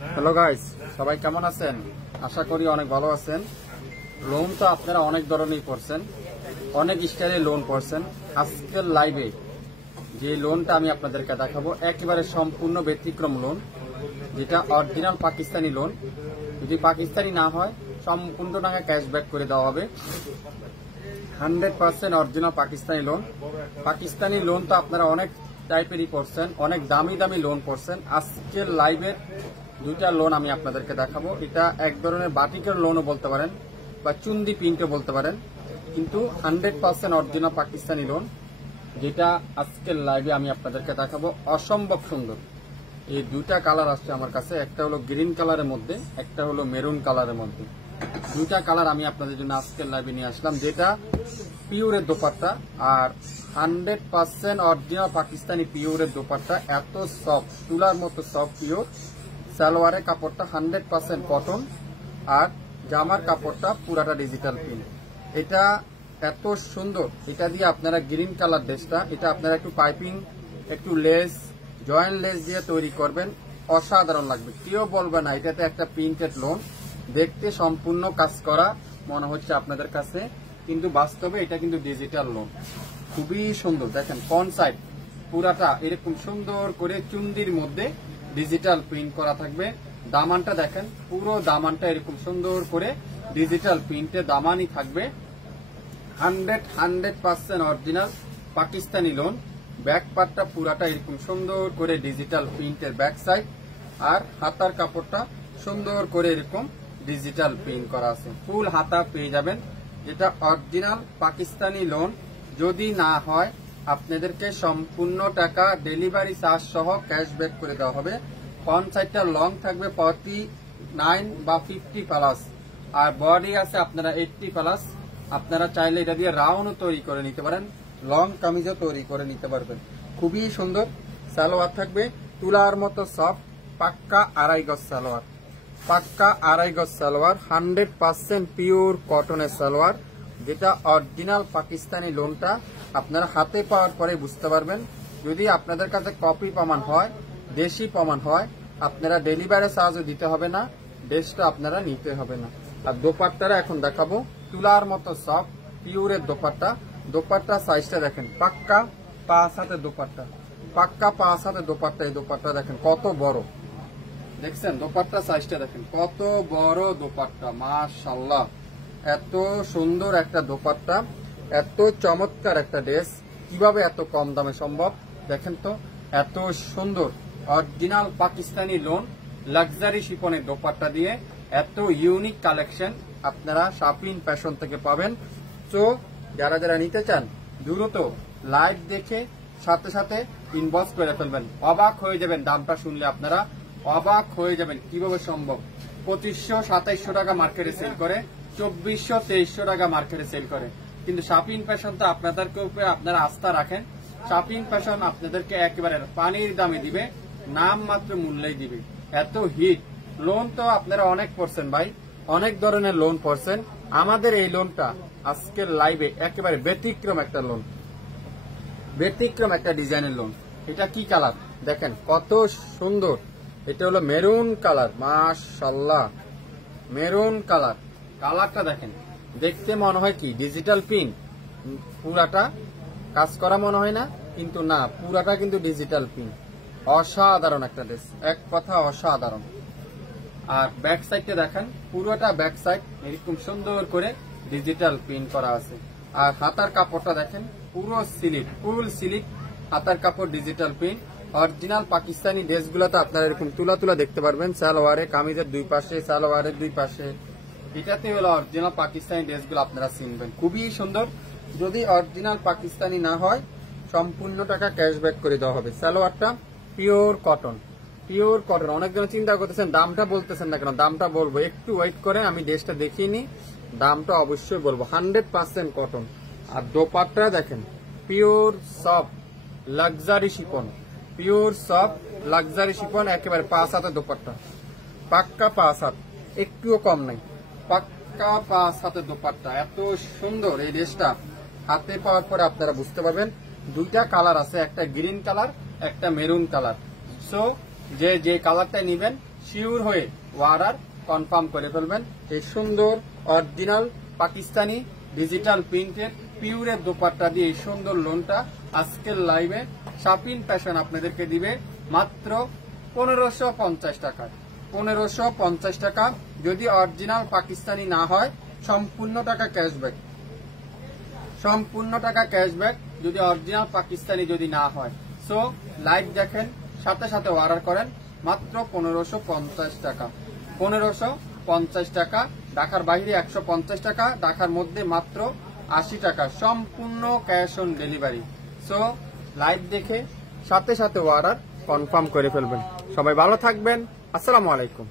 Hello guys, সবাই কেমন আছেন? আশা করি অনেক ভালো আছেন। লোন তো আপনারা অনেক ধরনেরই করছেন, অনেক স্টাইলে লোন করছেন। আজকের লাইভে যে লোনটা আমি আপনাদেরকে দেখাবো একেবারে সম্পূর্ণ ব্যতিক্রম লোন, যেটা অরিজিনাল পাকিস্তানি লোন। যদি পাকিস্তানি না হয় সম্পূর্ণ টাকা ক্যাশব্যাক করে দেওয়া হবে। 100% original Pakistani loan. Pakistani loan তো আপনারা অনেক টাইপেরই করছেন, অনেক দামি দামি লোন করছেন। আজকের লাইভের দুইটা লোন আমি আপনাদেরকে দেখাবো। এটা এক ধরনের বাটিকের লোনও বলতে পারেন বা চুন্দি প্রিন্টও বলতে পারেন, কিন্তু 100% অরিজিনাল পাকিস্তানি লোন, যেটা আজকের লাইভে আমি আপনাদেরকে দেখাবো। অসম্ভব সুন্দর এই দুইটা কালার আসছে আমার কাছে, একটা হলো গ্রিন কালারের মধ্যে, একটা হলো মেরুন কালারের মধ্যে। দুইটা কালার আমি আপনাদের জন্য আজকের লাইভে নিয়ে আসলাম, যেটা পিওরের দোপাট্টা আর 100% অরিজিনাল পাকিস্তানি পিওরের দোপাট্টা। এত সফট, তুলার মতো সফট পিওর। সালোয়ারের কাপড়টা 100% কটন আর জামার কাপড়টা পুরাটা ডিজিটাল প্রিন্ট। এটা এত সুন্দর। এটা দিয়ে আপনারা গ্রিন কালার ড্রেসটা, এটা আপনারা একটু পাইপিং, একটু লেস, জয়েন্ট লেস দিয়ে তৈরি করবেন, অসাধারণ লাগবে। কেউ বলবে না এটাতে একটা প্রিন্টেড লোন। দেখতে সম্পূর্ণ কাজ করা মনে হচ্ছে আপনাদের কাছে, কিন্তু বাস্তবে এটা কিন্তু ডিজিটাল লোন। খুবই সুন্দর। দেখেন ফ্রন্ট সাইড পুরাটা এরকম সুন্দর করে চুন্দির মধ্যে ডিজিটাল প্রিন্ট করা থাকবে। দামানটা দেখেন, পুরো দামানটা এরকম সুন্দর করে ডিজিটাল প্রিন্টে দামানই থাকবে। 100% অরিজিনাল পাকিস্তানি লোন। ব্যাক পার্টটা পুরাটা এরকম সুন্দর করে ডিজিটাল প্রিন্টের ব্যাক সাইড, আর হাতার কাপড়টা সুন্দর করে এরকম ডিজিটাল প্রিন্ট করা আছে। ফুল হাতা পেয়ে যাবেন, যেটা অরিজিনাল পাকিস্তানি লোন। যদি না হয় আপনাদেরকে সম্পূর্ণ টাকা ডেলিভারি চার্জ সহ ক্যাশব্যাক করে দেওয়া হবে। ফ্রন্ট সাইডটা লং থাকবে 49 বা 50 প্লাস, আর বডি আছে আপনারা 80 প্লাস। আপনারা চাইলে এটা দিয়ে রাউন্ডও তৈরি করে নিতে পারেন, লং কামিজও তৈরি করে নিতে পারবেন। খুবই সুন্দর। সালোয়ার থাকবে তুলার মতো সফট, পাক্কা 2.5 গজ সালোয়ার, পাক্কা 2.5 গজ সালোয়ার। 100% পিওর কটনের সালোয়ার, যেটা অরিজিনাল পাকিস্তানি লোনটা আপনারা হাতে পাওয়ার পরে বুঝতে পারবেন। যদি আপনাদের কাছে কপি প্রমাণ হয়, দেশি প্রমাণ হয়, আপনারা ডেলিভারি চার্জও দিতে হবে না, ড্রেসটা আপনারা নিতে হবে না। আর দোপাট্টারা এখন দেখাবো, তুলার মতো সফট পিওরের দোপাট্টা। দোপাট্টা সাইজটা দেখেন, পাক্কা 5 হাতের দোপাট্টা, পাক্কা 5 হাতের দোপাট্টা। এই দোপাট্টা দেখেন কত বড়, দেখছেন দোপাট্টা সাইজটা দেখেন কত বড় দোপাট্টা। মাশাআল্লাহ, এত সুন্দর একটা দোপাট্টা, এত চমৎকার একটা ড্রেস, কিভাবে এত কম দামে সম্ভব দেখেন তো। এত সুন্দর অরিজিনাল পাকিস্তানি লোন, লাক্সারি শিপনের দোপাট্টা দিয়ে এত ইউনিক কালেকশন আপনারা শাপিন ফ্যাশন থেকে পাবেন। তো যারা যারা নিতে চান দ্রুত লাইভ দেখে সাথে সাথে ইনবক্স করে ফেলবেন। অবাক হয়ে যাবেন, দামটা শুনলে আপনারা অবাক হয়ে যাবেন কিভাবে সম্ভব। 2500-2700 টাকা মার্কেটে সেল করে, 2400-2300 টাকা মার্কেটে সেল করে, কিন্তু শাপিন ফ্যাশন তো আপনাদেরকে উপরে আপনারা আস্থা রাখেন। শাপিন ফ্যাশন আপনাদেরকে একেবারে পানির দামে দিবে, নাম মাত্র মূল্যেই দিবে। এত হিট লোন তো আপনারা অনেক পড়ছেন ভাই, অনেক ধরনের লোন পড়ছেন। আমাদের এই লোনটা আজকের লাইভে একেবারে ব্যতিক্রম একটা লোন, ব্যতিক্রম একটা ডিজাইনের লোন। এটা কি কালার দেখেন কত সুন্দর। এটা হলো মেরুন কালার। মাশাআল্লাহ, মেরুন কালার। কালারটা দেখেন, দেখতে মনে হয় কি ডিজিটাল প্রিন্ট, পুরাটা কাজ করা মনে হয় না, কিন্তু না, পুরাটা কিন্তু ডিজিটাল প্রিন্ট। অসাধারণ একটা ড্রেস, এক কথা অসাধারণ। আর ব্যাক সাইডটা দেখেন, পুরোটা ব্যাক সাইড এরকম সুন্দর করে ডিজিটাল প্রিন্ট করা আছে। আর হাতার কাপড়টা দেখেন পুরো সিলিক, ফুল সিলিক হাতার কাপড়, ডিজিটাল প্রিন্ট। অরিজিনাল পাকিস্তানি ড্রেসগুলোতে আপনারা এরকম তুলা তুলা দেখতে পারবেন, সালোয়ারে কামিজের দুই পাশে, সালোয়ারের দুই পাশে। এটাতে হলো অরিজিনাল পাকিস্তানি ড্রেসগুলো আপনারা চিনবেন, খুবই সুন্দর। যদি অরিজিনাল পাকিস্তানি না হয় সম্পূর্ণ টাকা ক্যাশব্যাক করে দেওয়া হবে। সালোয়ারটা পিওর কটন, পিওর কটন। অনেকজন চিন্তা করতেছেন দামটা বলতেছেন না কেন, দামটা বলবো, একটু ওয়েট করে আমি ড্রেসটা দেখিয়ে নিই, দামটা অবশ্যই বলবো। 100% কটন। আর দোপাট্টা দেখেন pure soft luxury Shipon, pure soft luxury Shipon, একেবারে 5 হাতের দোপাট্টা, পাক্কা 5 হাত, একটুও কম নাই, পাক্কা 5 হাতের দোপাট্টা। এত সুন্দর এই ড্রেসটা হাতে পাওয়ার পরে আপনারা বুঝতে পারবেন। দুইটা কালার আছে, একটা গ্রিন কালার, একটা মেরুন কালার। সো যে কালারটা নিবেন শিওর হয়ে অর্ডার কনফার্ম করে ফেলবেন। এই সুন্দর অরিজিনাল পাকিস্তানি ডিজিটাল প্রিন্টের পিওরের দোপাট্টা দিয়ে এই সুন্দর লোনটা আজকের লাইভে শাপিন ফ্যাশন আপনাদেরকে দিবে মাত্র 1550 টাকায়। 1550 টাকা। যদি অরিজিনাল পাকিস্তানি না হয় সম্পূর্ণ টাকা ক্যাশব্যাক, সম্পূর্ণ টাকা ক্যাশব্যাক যদি অরিজিনাল পাকিস্তানি যদি না হয়। সো লাইভ দেখেন, সাথে সাথে অর্ডার করেন মাত্র 1550 টাকা। 1550 টাকা। ঢাকার বাইরে 150 টাকা, ঢাকার মধ্যে মাত্র 80 টাকা, সম্পূর্ণ cash on delivery. So live দেখে সাথে সাথে অর্ডার কনফার্ম করে ফেলবেন। সবাই ভালো থাকবেন। আসসালামু আলাইকুম।